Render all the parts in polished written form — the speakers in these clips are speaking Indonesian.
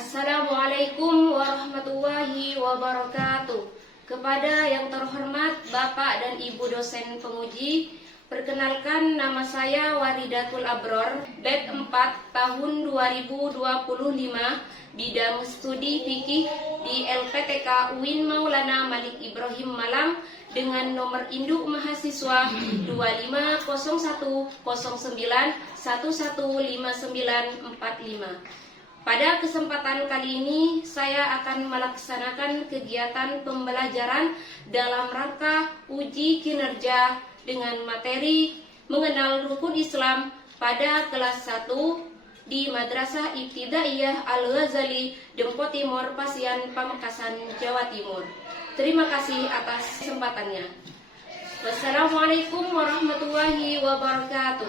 Assalamualaikum warahmatullahi wabarakatuh. Kepada yang terhormat Bapak dan Ibu dosen penguji, perkenalkan nama saya Waridatul Abror, BED 4 tahun 2025, bidang studi fikih di LPTK UIN Maulana Malik Ibrahim Malang dengan nomor induk mahasiswa 250109115945. Pada kesempatan kali ini, saya akan melaksanakan kegiatan pembelajaran dalam rangka uji kinerja dengan materi mengenal rukun Islam pada kelas 1 di Madrasah Ibtidaiyah Al-Ghazali, Dempo Timur, Pasian, Pamekasan, Jawa Timur. Terima kasih atas kesempatannya. Wassalamualaikum warahmatullahi wabarakatuh.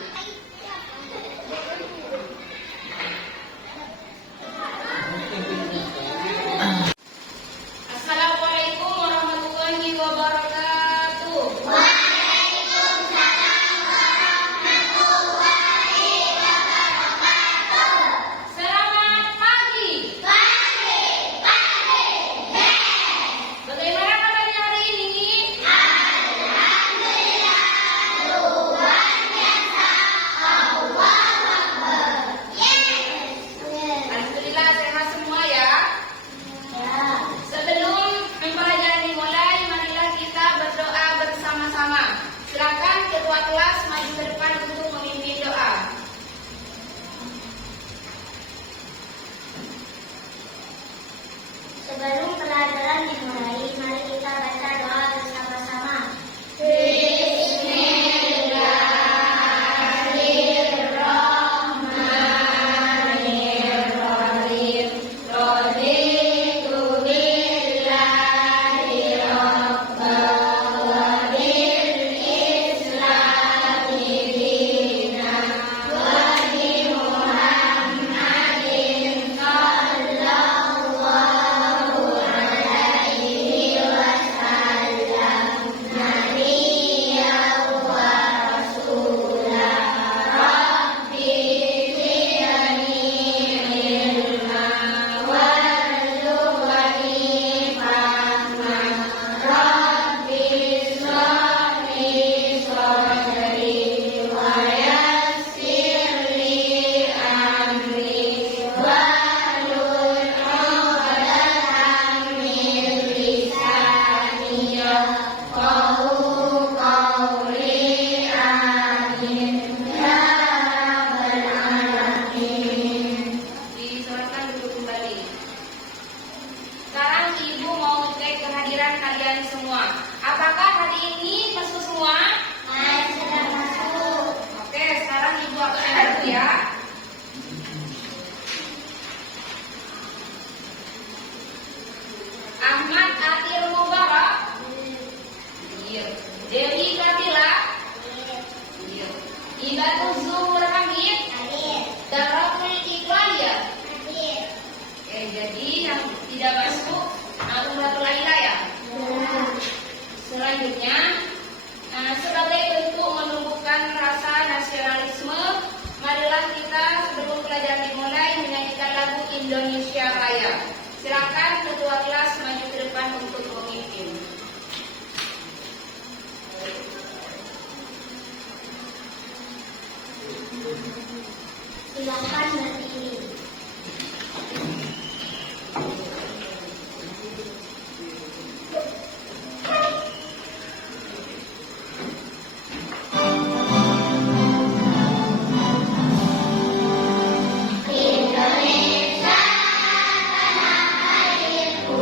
Assalamualaikum warahmatullahi wabarakatuh. Waalaikumsalam warahmatullahi wabarakatuh. Selamat pagi. Pagi. Bagaimana kabarnya hari ini? Alhamdulillah, luar biasa. Allahu Akbar. Alhamdulillah sehat semua ya. Ya. Sebelum pembelajaran dimulai, marilah kita berdoa bersama-sama. Silakan ketua kelas maju ke depan untuk memimpin doa. Sebelum pelajaran dimulai, mari kita baca doa bersama-sama. Bismillahirrahmanirrahim. Raditu billahi rabban wa bil islami dinan wa bi Muhammadin sallallahu alaihi wasallam nabiyyan wa rasulah. Rabbi zidni ilman warzuqni fahman. Rabbi shrah li sadri wa yassir li amri wahlul 'uqdatam min lisani yafqahu qawli. Amin ya rabbal alamin. Disilakan duduk kembali. Sekarang Ibu mau cek kehadiran kalian semua. Apakah hari ini masuk semua? Sudah masuk. Oke, sekarang Ibu akan bantu ya. Ahmad Akhil Mubarak. Iya. Dewi Kabila. Iya. Ibatul Zuhur Hamid. Darahul Iqbaliyah. Oke, jadi yang tidak masuk Nurul Laila ya. Selanjutnya, sebagai bentuk menumbuhkan rasa nasionalisme, marilah kita sebelum pelajaran dimulai menyanyikan lagu Indonesia Raya. Silakan ketua kelas maju ke depan untuk memimpin. Silakan berdiri. Indonesia tanah airku,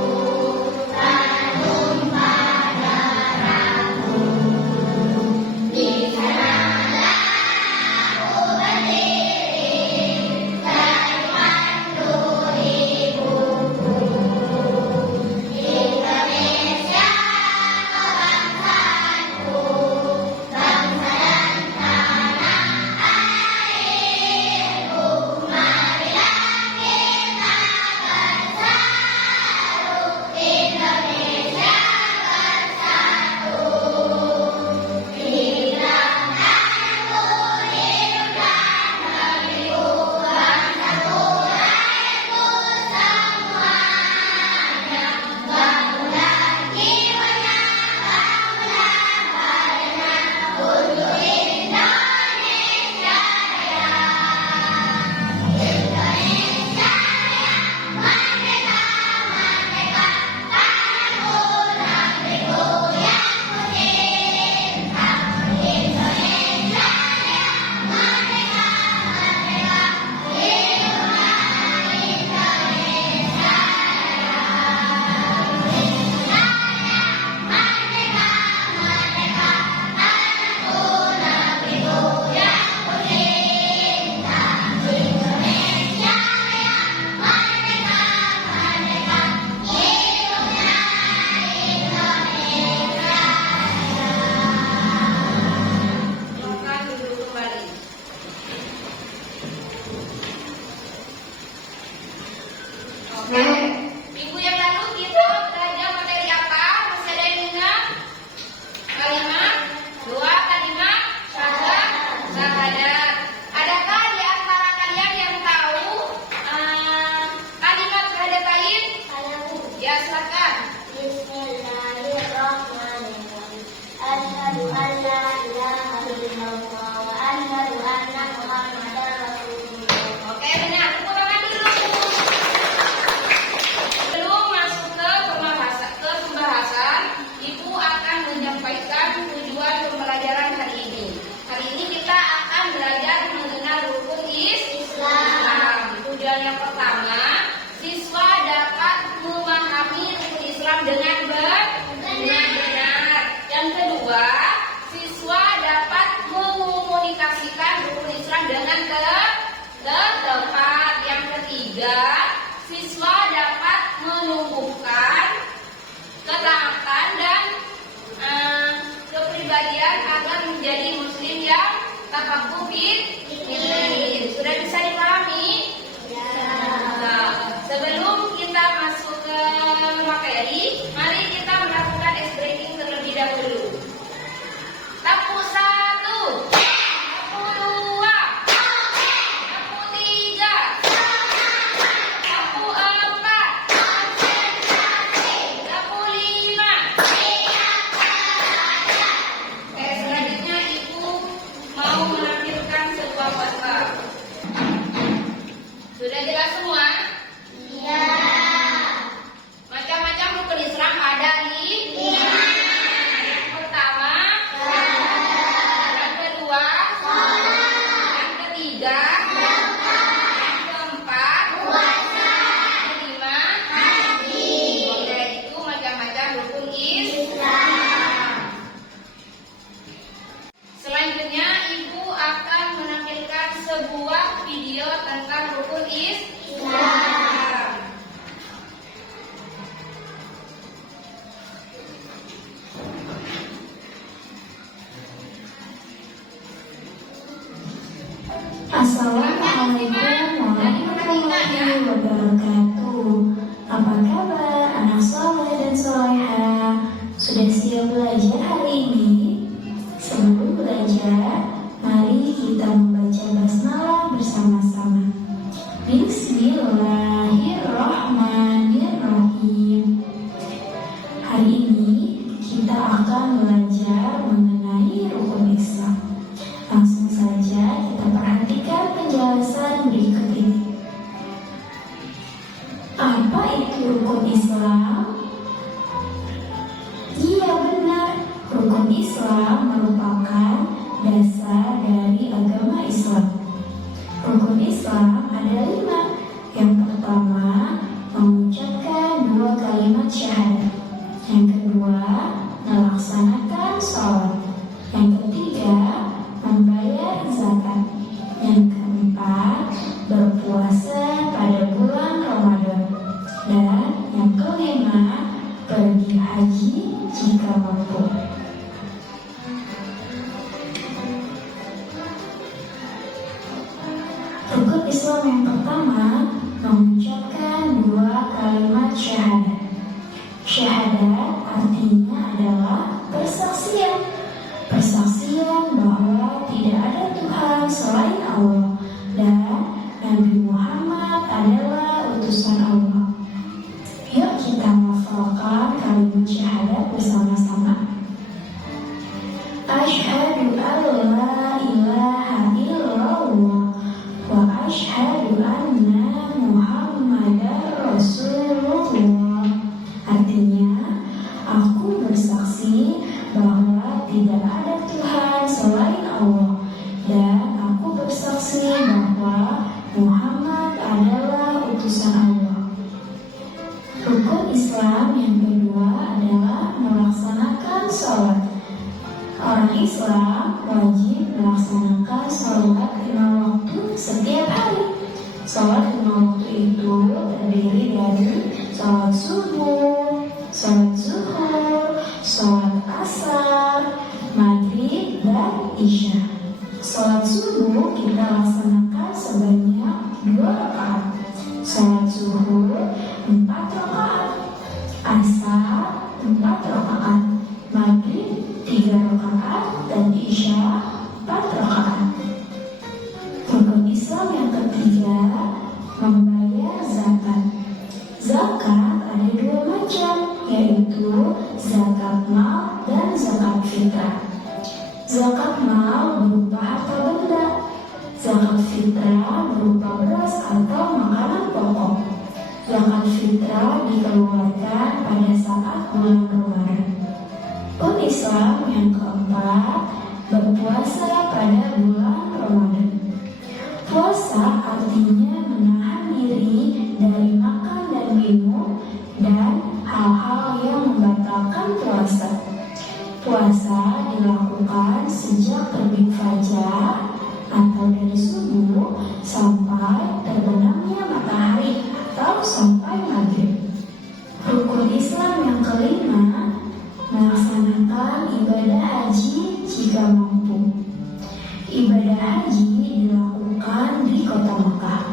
ketiga, siswa dapat menumbuhkan ketaatan dan kepribadian agar menjadi muslim yang tafaqquh fiddin. Sudah bisa dipahami? Nah, sebelum kita masuk ke materi, mari kita melakukan ice breaking terlebih dahulu. Tapu 1, tapu 2, tapu 3, tapu 4, tapu 5. Selanjutnya Ibu mau menampilkan sebuah fatwa. Sudah jelas semua? Iya. Macam-macam rukun Islam ada di? Iya. Yang pertama, yang kedua, yang ketiga, yang keempat, kelima. Oke, itu macam-macam rukun Islam. Selanjutnya Ibu akan menampilkan sebuah video tentang rukun Islam. Assalamualaikum warahmatullahi wabarakatuh. Apa kabar anak soleh dan solehah? Sudah siap belajar hari ini? Sebelum belajar, mari kita membaca basmalah bersama-sama. Bismillahirrahmanirrahim. Hari ini kita akan belajar mengenai rukun Islam. Langsung saja kita perhatikan penjelasan berikut ini. Apa itu rukun Islam? Iya benar, rukun Islam merupakan dasar dari agama Islam. Rukun Islam ada 5. Yang pertama, mengucapkan 2 kalimat syahadat. Yang kedua, melaksanakan sholat. Yang ketiga, membayar zakat. Yang keempat, berpuasa pada bulan Ramadan. Dan yang kelima, pergi haji jika mampu. Rukun Islam yang pertama, mengucapkan 2 kalimat syahadat. Syahadat artinya adalah persaksian. Persaksian bahwa tidak ada Tuhan selain Allah dan Nabi Muhammad adalah utusan Allah. Yuk kita hafalkan kalimat syahadat bersama-sama. Asyhadu an la ilaha illallah wa asyhadu anna Muhammadar Rasulullah. Artinya, aku bersaksi bahwa tidak ada Tuhan selain Allah dan aku bersaksi bahwa Muhammad adalah utusan Allah. Rukun Islam yang kedua adalah melaksanakan sholat. Orang Islam wajib melaksanakan sholat 5 waktu setiap hari. Sholat 5 waktu itu terdiri dari sholat subuh, sholat zuhur, sholat asar, maghrib, dan isya. Sholat subuh kita laksanakan sebanyak 2 rakaat. Sholat zuhur 4 rakaat, asar 4 rakaat, maghrib 3 rakaat, dan isya 4 rakaat. Rukun Islam yang ketiga, membayar zakat. Zakat ada 2 macam, yaitu zakat mal dan zakat fitrah. Zakat mal berupa harta benda, zakat fitrah berupa beras atau makanan pokok. Zakat fitrah dikeluarkan pada saat bulan Ramadan. Rukun Islam yang keempat, berpuasa pada bulan Ramadan. Puasa artinya menahan diri dari makan dan minum dan hal-hal yang membatalkan puasa. Puasa dilakukan sejak terbit fajar atau dari subuh sampai terbenamnya matahari sampai maghrib. Rukun Islam yang kelima, melaksanakan ibadah haji jika mampu. Ibadah haji dilakukan di kota Mekah.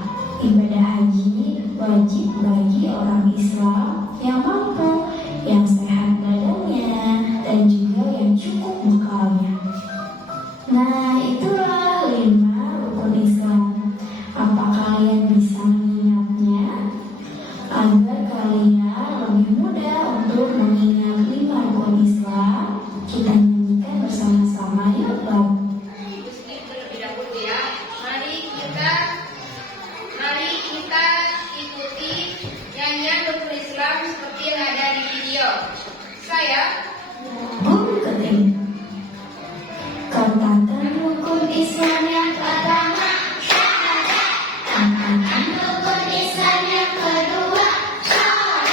Ibadah haji wajib bagi orang Islam yang mampu, yang sehat badannya, dan juga yang cukup bekalnya. Nah, itulah 5 rukun Islam. Apa kalian bisa mengingatnya? Agar kalian lebih mudah untuk mengingat 5 rukun Islam, kita nyanyikan bersama-sama yuk lagu. Terlebih dahulu ya. Mari kita ikuti nyanyian rukun Islam seperti yang ada di video. Saya Guru Keting. Katakan rukun Islam yang pertama, syahadat. Katakan rukun Islam yang kedua, sholat.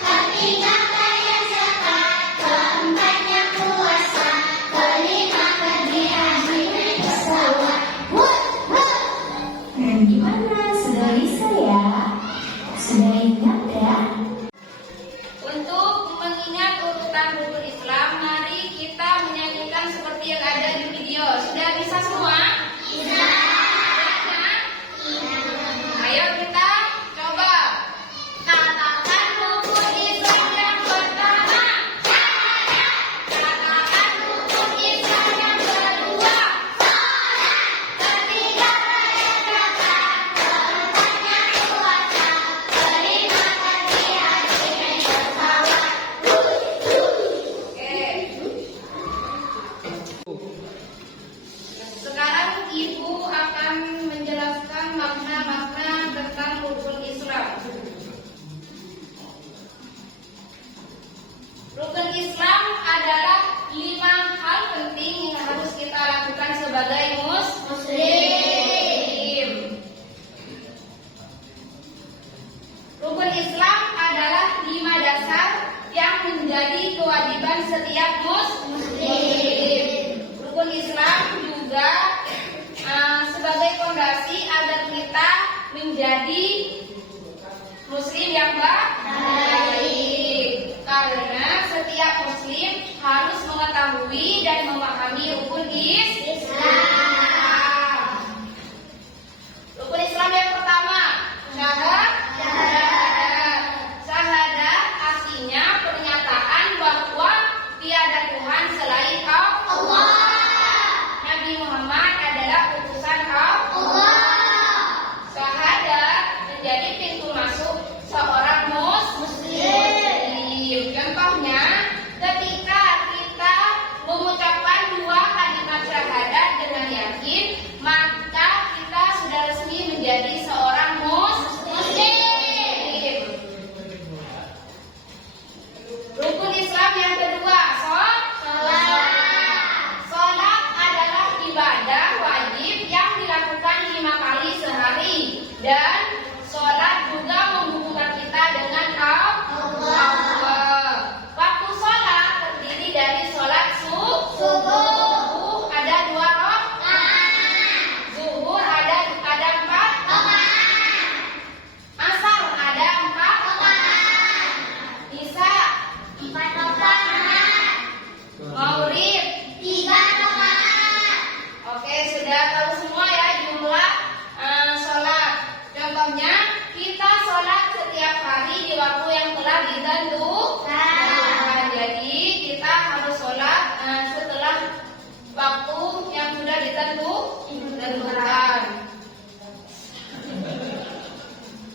Ketiga kaya zakat, keempatnya puasa, kelima pergi haji pesawat. Gimana? Sudah bisa ya? Sudah ingat ya? untuk mengingat urutan rukun Islam, mari kita menyanyikan seperti yang ada di video. Sudah bisa semua? Bisa. Ayo kita coba. Katakan rukun Islam yang pertama, syahadat. Katakan rukun Islam yang kedua, sholat. Ketiga kaya zakat, keempatnya puasa, kelima pergi haji naik pesawat. Sekarang Ibu akan menjelaskan makna-makna tentang rukun Islam. Rukun Islam adalah 5 hal penting yang harus kita lakukan sebagai muslim. Rukun Islam adalah 5 dasar yang menjadi kewajiban setiap muslim. Rukun Islam juga sebagai fondasi agar kita menjadi muslim yang baik. Karena setiap muslim harus mengetahui dan memahami rukun Islam. Rukun Islam yang pertama, syahadat. Syahadat artinya pernyataan bahwa tiada Tuhan selain Allah. Nabi Muhammad adalah utusan Allah. Syahadat menjadi pintu masuk seorang muslim. Contohnya, ketika kita mengucapkan 2 kalimat syahadat dengan yakin, maka kita sudah resmi menjadi seorang muslim. Rukun Islam yang kedua, sholat. Sholat adalah ibadah wajib yang dilakukan 5 kali sehari, dan sholat juga menghubungkan kita dengan Allah. Waktu sholat terdiri dari sholat subuh ada 2 rakaat, zuhur ada 4 rakaat, asar ada 4 rakaat, isya 4 rakaat, maghrib 3 rakaat. Oke, sudah tahu semua ya jumlah sholat. Contohnya, kita sholat setiap hari di waktu yang telah ditentukan. Jadi kita harus sholat setelah waktu yang sudah ditentukan.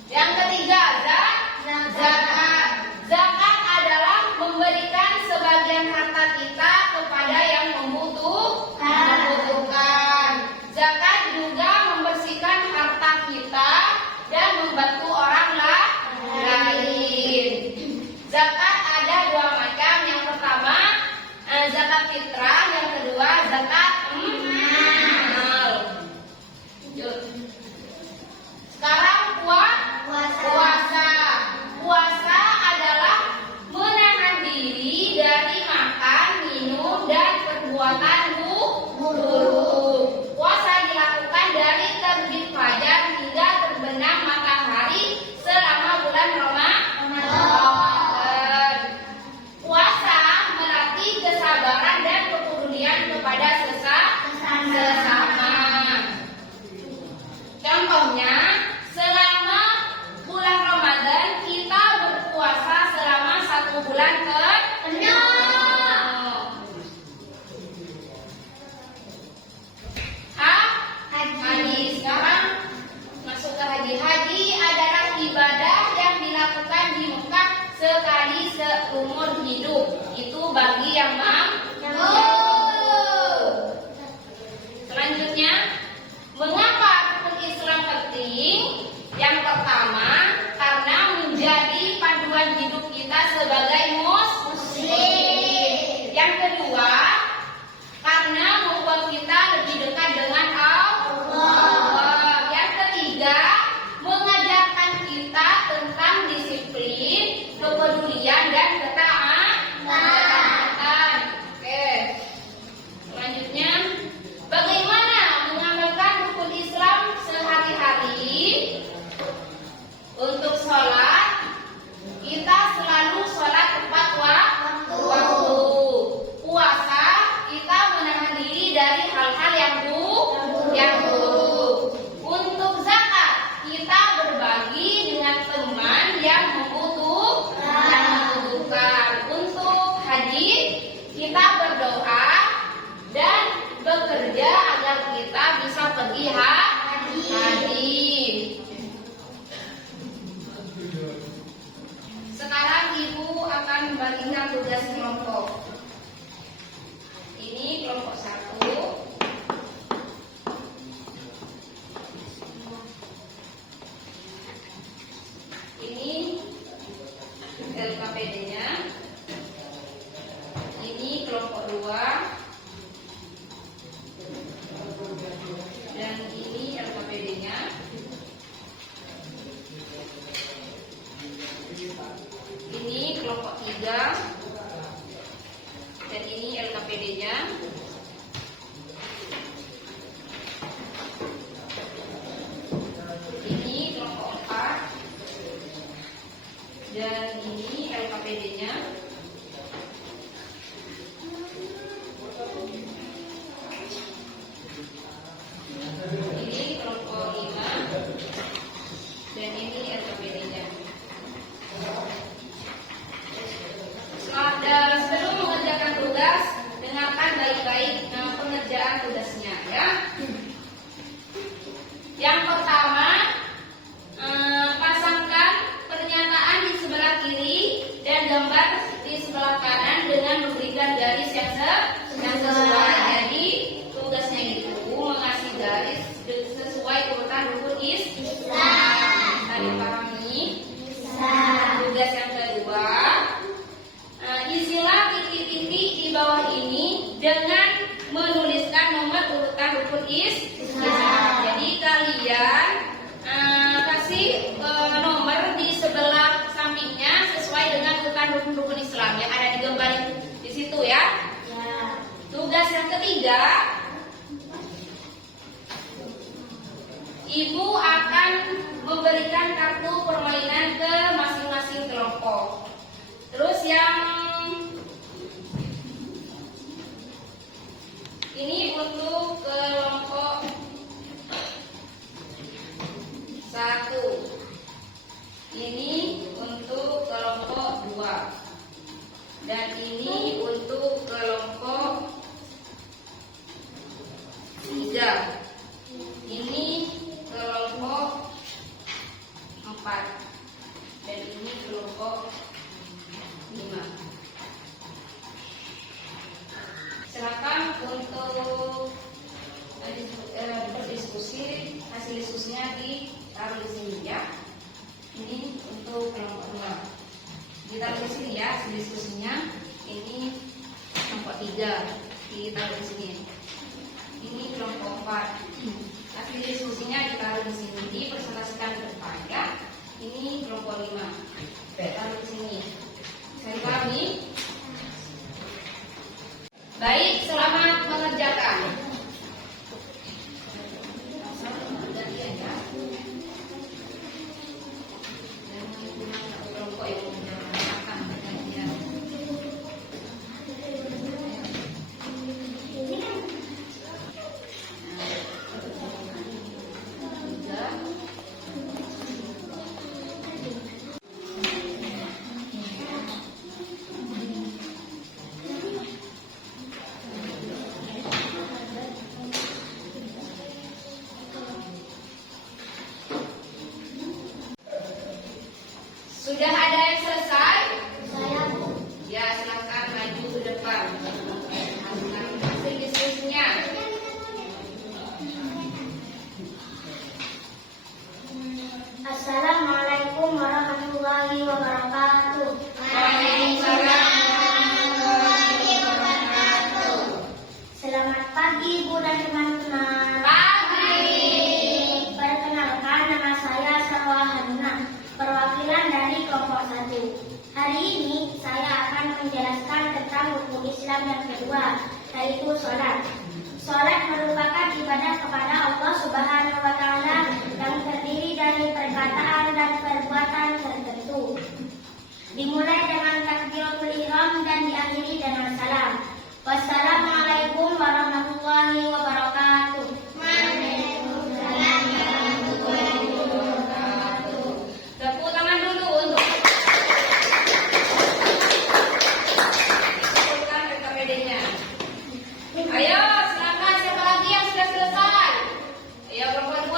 Yang ketiga, zakat. Zakat adalah memberikan sebagian harta kita kepada yang membutuhkan. Zakat juga membersihkan harta kita dan membantu orang lain. Zakat ada 2 macam. Yang pertama, zakat fitrah. Yang kedua, zakat mal. Sekarang puasa. Puasa adalah menahan diri dari makan, minum, dan perbuatan buruk. Puasa dilakukan dari terbit fajar hingga terbenam matahari selama bulan seumur hidup. Itu bagi yang mampu. Selanjutnya, mengapa rukun Islam penting? Yang pertama, karena menjadi panduan hidup kita sebagai muslim. Yang kedua, karena membuat kita lebih dekat dengan Allah. Yang ketiga, mengajarkan kita tentang disiplin, kepedulian, dan ketaatan. Oke. Selanjutnya, bagaimana mengamalkan rukun Islam sehari-hari? Untuk sholat, kita selalu sholat tepat waktu. Puasa, kita menahan diri dari hal-hal yang buruk. Untuk zakat, kita berbagi dengan teman yang membutuhkan. Untuk haji, kita berdoa dan bekerja agar kita bisa pergi haji. Sekarang Ibu akan membagikan tugas kelompok. Ini kelompok 1. Ini LKPD-nya. Ini kelompok 2. Dan ini LKPD-nya. Ini kelompok 3. Dan ini LKPD-nya. Ini kelompok 4. Dan ini LKPD-nya. Ini kelompok 5. Dan ini LKPD-nya. Sebelum mengerjakan tugas, dengarkan baik-baik pengerjaan tugasnya, ya. Yang pertama, pasangkan pernyataan di sebelah kiri dan gambar di sebelah kanan dengan memberikan garis yang sesuai. Jadi tugasnya itu mengasih garis sesuai urutan rukun Islam. Tadi dipahami? Tugas yang kedua, isilah titik-titik di bawah ini dengan menuliskan nomor urutan rukun Islam. Jadi kalian kasih nomor di sebelah sampingnya sesuai dengan urutan rukun Islam yang ada di gambar di situ, ya. Tugas yang ketiga, Ibu akan memberikan kartu permainan ke masing-masing kelompok. Terus yang ini untuk kelompok 1. Ini untuk kelompok 2. Dan ini untuk kelompok 3. Ini kelompok 4. Dan ini kelompok 5. Silakan untuk berdiskusi. Hasil diskusinya ditaruh di sini, ya. Ini untuk kelompok 2. Ditaruh di sini, ya, hasil diskusinya. Ini kelompok 3. Ditaruh di sini. Ini kelompok 4. Hasil diskusinya ditaruh di sini. Dipresentasikan ke depan, ya. Ini kelompok 5. Taruh di sini. Saya dipahami? Baik, selamat mengerjakan. Kelompok yang mengerjakan. ini saya akan menjelaskan tentang rukun Islam yang kedua, yaitu sholat. Sholat merupakan ibadah kepada Allah Subhanahu wa Ta'ala yang terdiri dari perkataan dan perbuatan tertentu. Dimulai dengan takbiratul ihram dan diakhiri dengan salam. Wassalamualaikum warahmatullahi wabarakatuh. Waalaikumsalam warahmatullahi wabarakatuh. Tepuk tangan dulu untuk PKPD-nya. Ayo, silakan siapa lagi yang sudah selesai? Ayo kelompok 2.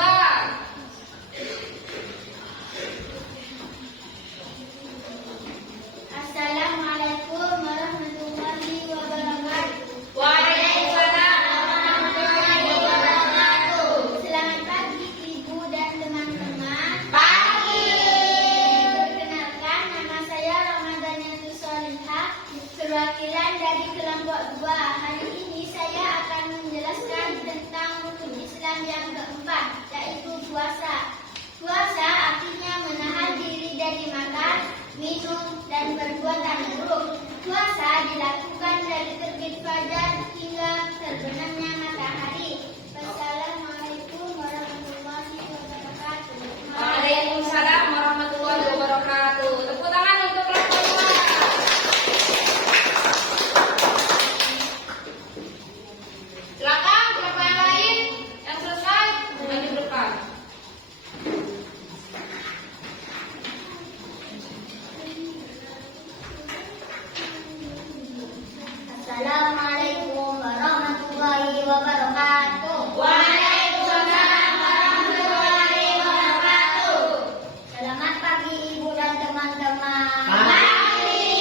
Assalamualaikum warahmatullahi wabarakatuh. Waalaikumsalam warahmatullahi wabarakatuh. Selamat pagi Ibu dan teman-teman. Pagi. Perkenalkan, nama saya Ramadhaniatus Solihah, perwakilan dari kelompok 2. Hari ini saya akan menjelaskan tentang rukun Islam yang keempat, yaitu puasa. Puasa artinya menahan diri dari makan, minum, dan perbuatan buruk. Puasa dilakukan dari terbit fajar hingga terbenamnya matahari. Wassalamualaikum warahmatullahi wabarakatuh. Waalaikumsalam warahmatullahi wabarakatuh. Tepuk tangan untuk kelompok 2. Silakan kelompok yang lain yang selesai maju ke depan. Assalamualaikum warahmatullahi wabarakatuh. Waalaikumsalam warahmatullahi wabarakatuh. Selamat pagi Ibu dan teman-teman. Pagi.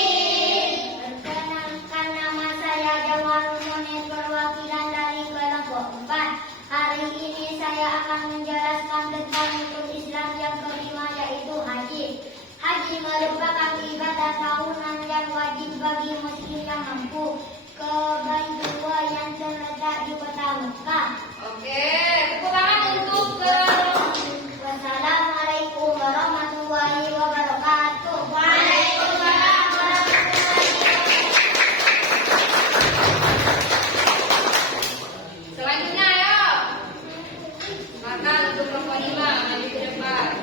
Perkenalkan, nama saya Jawarul Munir, perwakilan dari kelompok 4. Hari ini saya akan menjelaskan tentang rukun Islam yang kelima, yaitu haji. Haji merupakan ibadah tahunan yang wajib bagi muslim yang mampu ke Baitullah yang terletak di kota Mekah. Oke, tepuk tangan untuk Wassalamualaikum warahmatullahi wabarakatuh. Waalaikumsalam warahmatullahi wabarakatuh. Selanjutnya ayo. Silakan untuk kelompok 5 maju ke depan.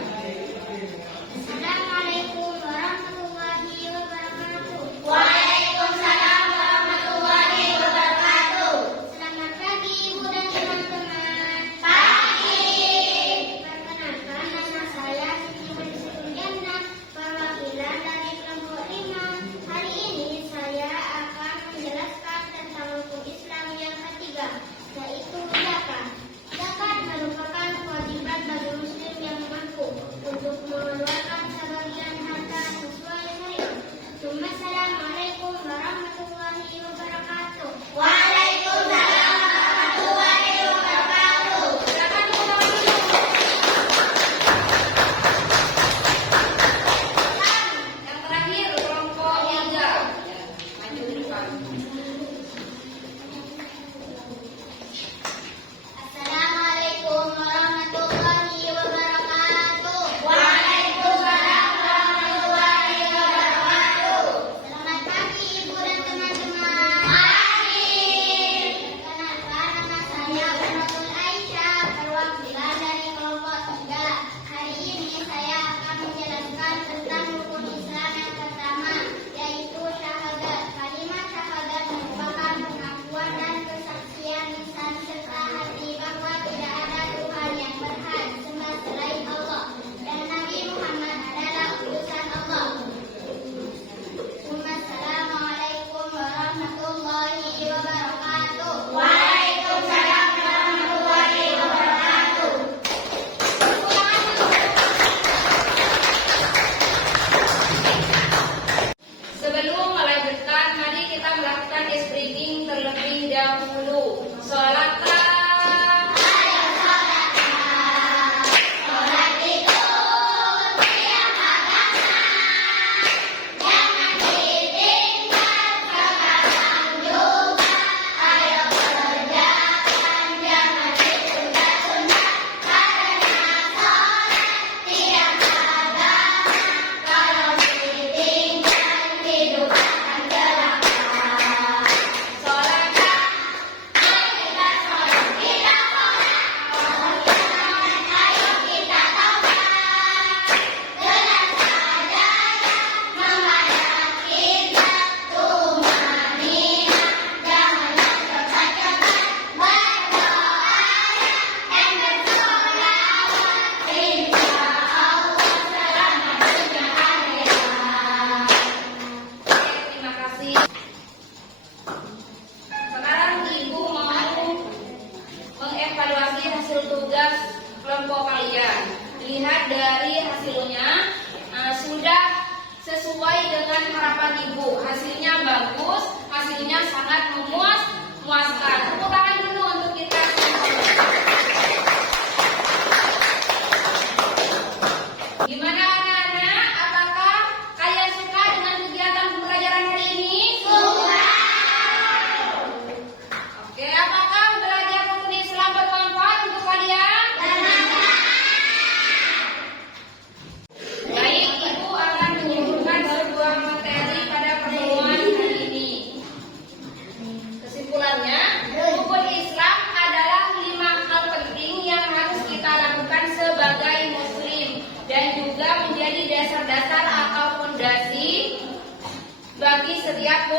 Assalamualaikum warahmatullahi wabarakatuh. Waalaikumsalam warahmatullahi wabarakatuh. Selamat pagi Ibu dan teman-teman. Pagi. Perkenalkan, nama saya Siti Suryana, perwakilan dari kelompok 5. Hari ini saya akan menjelaskan tentang rukun Islam yang ketiga, yaitu zakat. Zakat merupakan kewajiban bagi muslim yang mampu untuk mengeluarkan sebagian harta sesuai syariat. Assalamualaikum warahmatullahi wabarakatuh. Waalaikumsalam warahmatullahi wabarakatuh. Silakan tepuk tangan dulu. Yang terakhir kelompok 3. Maju ke depan. Assalamualaikum warahmatullahi wabarakatuh. Waalaikumsalam warahmatullahi wabarakatuh. Selamat pagi Ibu dan teman-teman. Pagi. Perkenalkan, nama saya Ummatul Aisyah, perwakilan dari kelompok 3. Hari ini saya akan menjelaskan tentang rukun Islam yang pertama, yaitu syahadat. Kalimat syahadat merupakan pengakuan dan kesaksian lisan serta hati bahwa tidak ada Tuhan yang berhak disembah selain Allah dan Nabi Muhammad adalah utusan Allah. Assalamualaikum warahmatullahi wabarakatuh. Waalaikumsalam warahmatullahi wabarakatuh. Sebelum melanjutkan, mari kita melakukan ice breathing terlebih dahulu. Sholat kasih. Sekarang Ibu mau mengevaluasi hasil tugas kelompok kalian. Lihat dari hasilnya, sudah sesuai dengan harapan Ibu. Hasilnya bagus, hasilnya sangat memuaskan. Tepuk tangan dulu untuk kita. Gimana anak-anak? Apakah kalian suka dengan kegiatan pembelajaran hari ini? Suka. Oke, apakah belajar rukun Islam bermanfaat untuk kalian? Baik, Ibu akan menyebutkan sebuah materi pada pertemuan hari ini. Kesimpulannya, rukun Islam adalah 5 hal penting yang harus kita lakukan sebagai muslim dan juga menjadi dasar-dasar atau fondasi bagi setiap